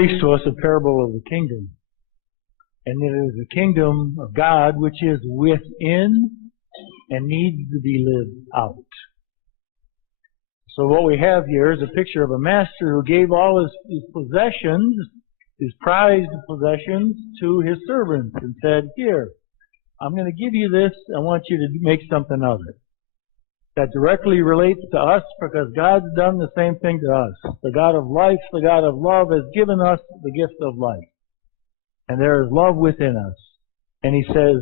speaks to us a parable of the kingdom. And it is the kingdom of God which is within and needs to be lived out. So what we have here is a picture of a master who gave all his possessions, his prized possessions, to his servants and said, here, I'm going to give you this. I want you to make something of it. That directly relates to us because God's done the same thing to us. The God of life, the God of love has given us the gift of life. And there is love within us. And he says,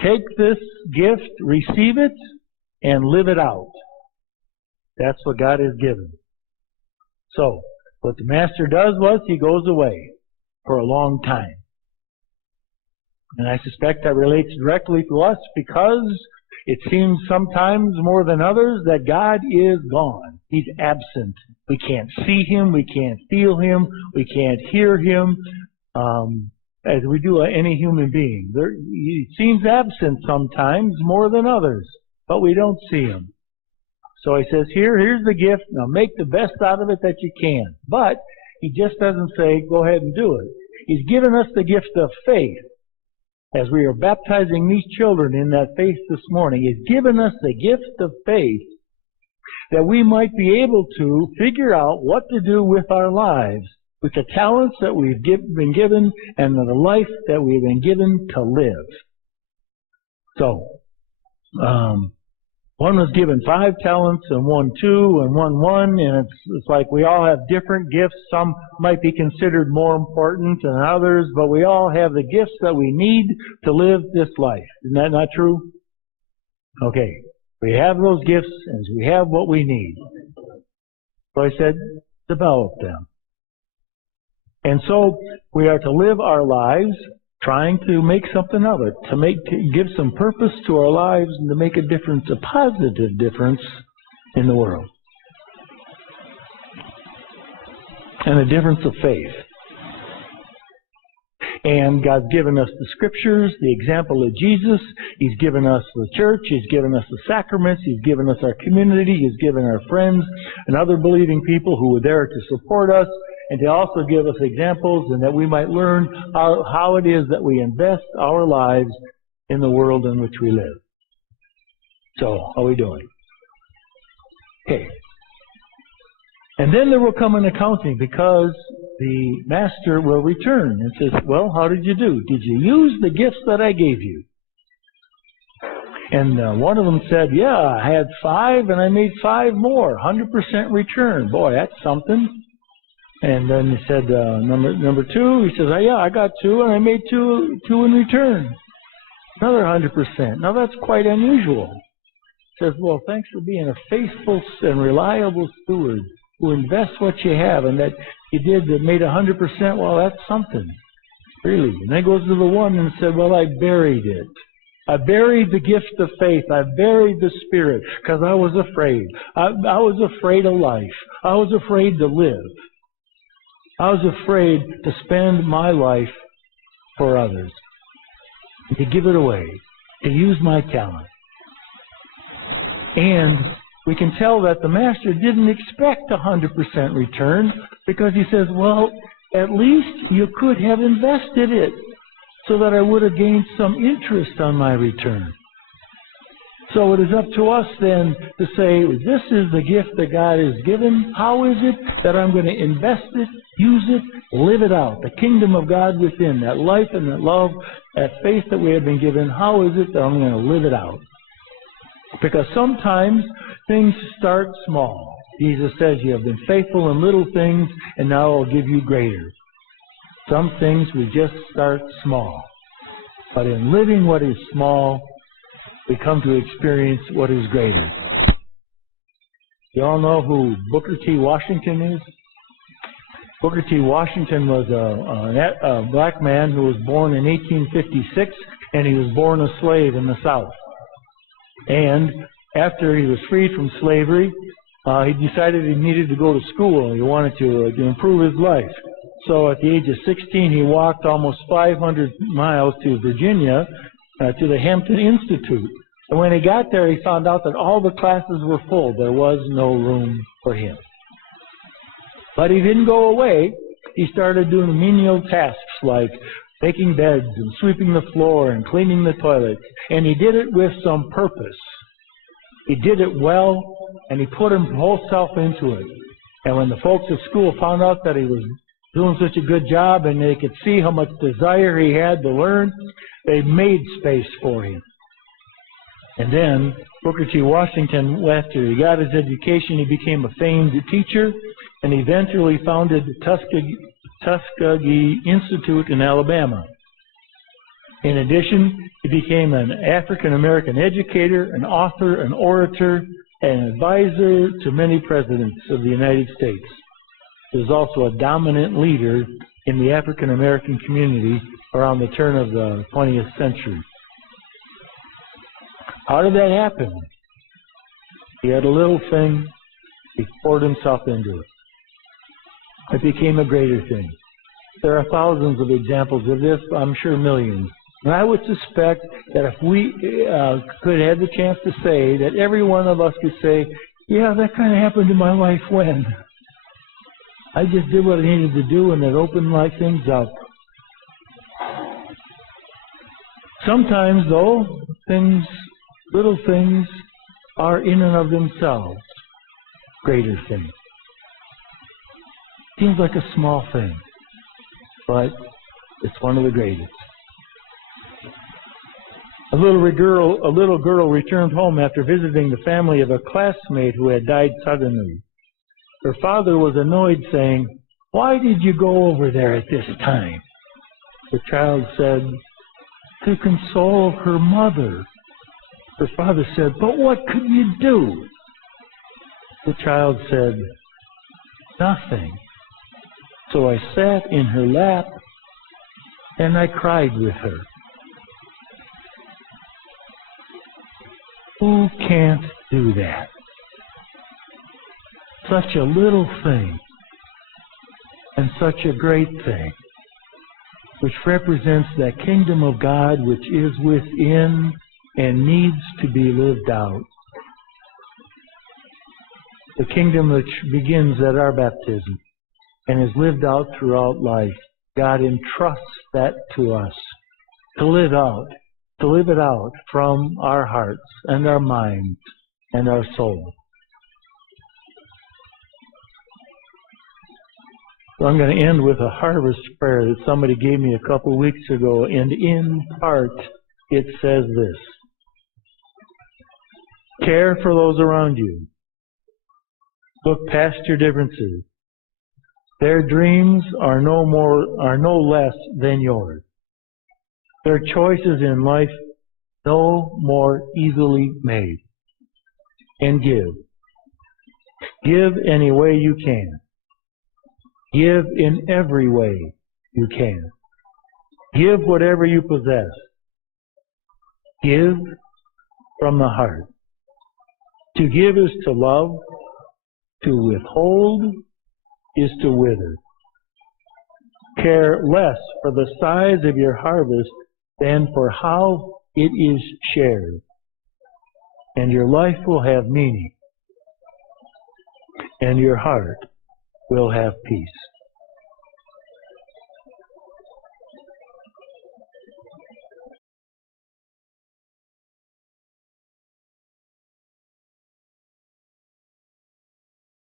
take this gift, receive it, and live it out. That's what God has given. So, what the master does was he goes away for a long time. And I suspect that relates directly to us because it seems sometimes more than others that God is gone. He's absent. We can't see Him. We can't feel Him. We can't hear Him as we do any human being. He seems absent sometimes more than others, but we don't see Him. So He says, here's the gift. Now make the best out of it that you can. But He just doesn't say, go ahead and do it. He's given us the gift of faith. As we are baptizing these children in that faith this morning, He's given us the gift of faith that we might be able to figure out what to do with our lives, with the talents that we've been given and the life that we've been given to live. So, one was given 5 talents and one 2 and one 1, and it's like we all have different gifts. Some might be considered more important than others, but we all have the gifts that we need to live this life. Isn't that not true? Okay. We have those gifts and we have what we need. So I said, develop them. And so we are to live our lives trying to make something of it, to give some purpose to our lives and to make a difference, a positive difference in the world. And a difference of faith. And God's given us the Scriptures, the example of Jesus. He's given us the church. He's given us the sacraments. He's given us our community. He's given our friends and other believing people who were there to support us and to also give us examples and that we might learn how it is that we invest our lives in the world in which we live. So, how are we doing? Okay. And then there will come an accounting because the master will return and says, well, how did you do? Did you use the gifts that I gave you? And one of them said, yeah, I had 5 and I made 5 more. 100% return. Boy, that's something. And then he said, number 2, he says, yeah, I got 2 and I made 2 in return. Another 100%. Now that's quite unusual. He says, well, thanks for being a faithful and reliable steward who invests what you have, and that you did that made 100%, well, that's something, really. And then goes to the one and said, well, I buried it. I buried the gift of faith. I buried the Spirit because I was afraid. I was afraid of life. I was afraid to live. I was afraid to spend my life for others, to give it away, to use my talent. And we can tell that the master didn't expect 100% return because he says, well, at least you could have invested it so that I would have gained some interest on my return. So it is up to us then to say, this is the gift that God has given. How is it that I'm going to invest it, use it, live it out? The kingdom of God within, that life and that love, that faith that we have been given, how is it that I'm going to live it out? Because sometimes things start small. Jesus says, you have been faithful in little things, and now I'll give you greater. Some things we just start small. But in living what is small, we come to experience what is greater. You all know who Booker T. Washington is? Booker T. Washington was a black man who was born in 1856, and he was born a slave in the South. And after he was freed from slavery, he decided he needed to go to school. He wanted to improve his life. So at the age of 16, he walked almost 500 miles to Virginia to the Hampton Institute. And when he got there, he found out that all the classes were full. There was no room for him. But he didn't go away. he started doing menial tasks like making beds and sweeping the floor and cleaning the toilet. And he did it with some purpose. He did it well, and he put his whole self into it. And when the folks at school found out that he was doing such a good job and they could see how much desire he had to learn, they made space for him. And then Booker T. Washington, after he got his education, he became a famed teacher and eventually founded the Tuskegee Institute in Alabama. In addition, he became an African-American educator, an author, an orator, and an advisor to many presidents of the United States. He was also a dominant leader in the African-American community around the turn of the 20th century. How did that happen? He had a little thing, he poured himself into it. It became a greater thing. There are thousands of examples of this, I'm sure millions. And I would suspect that if we could have the chance to say, that every one of us could say, yeah, that kind of happened in my life when I just did what I needed to do and it opened my things up. Sometimes, though, little things are in and of themselves greater things. Seems like a small thing, but it's one of the greatest. A little girl returned home after visiting the family of a classmate who had died suddenly. Her father was annoyed, saying, "Why did you go over there at this time?" The child said, "To console her mother." Her father said, "But what could you do?" The child said, "Nothing. So I sat in her lap and I cried with her." Who can't do that? Such a little thing and such a great thing, which represents that kingdom of God which is within and needs to be lived out. The kingdom which begins at our baptism and is lived out throughout life. God entrusts that to us to live it out from our hearts and our minds and our soul. So I'm going to end with a harvest prayer that somebody gave me a couple weeks ago, and in part it says this: care for those around you. Look past your differences. Their dreams are no less than yours. Their choices in life no more easily made. And give. Give any way you can. Give in every way you can. Give whatever you possess. Give from the heart. To give is to love. To withhold is to wither. Care less for the size of your harvest than for how it is shared. And your life will have meaning. And your heart will have peace.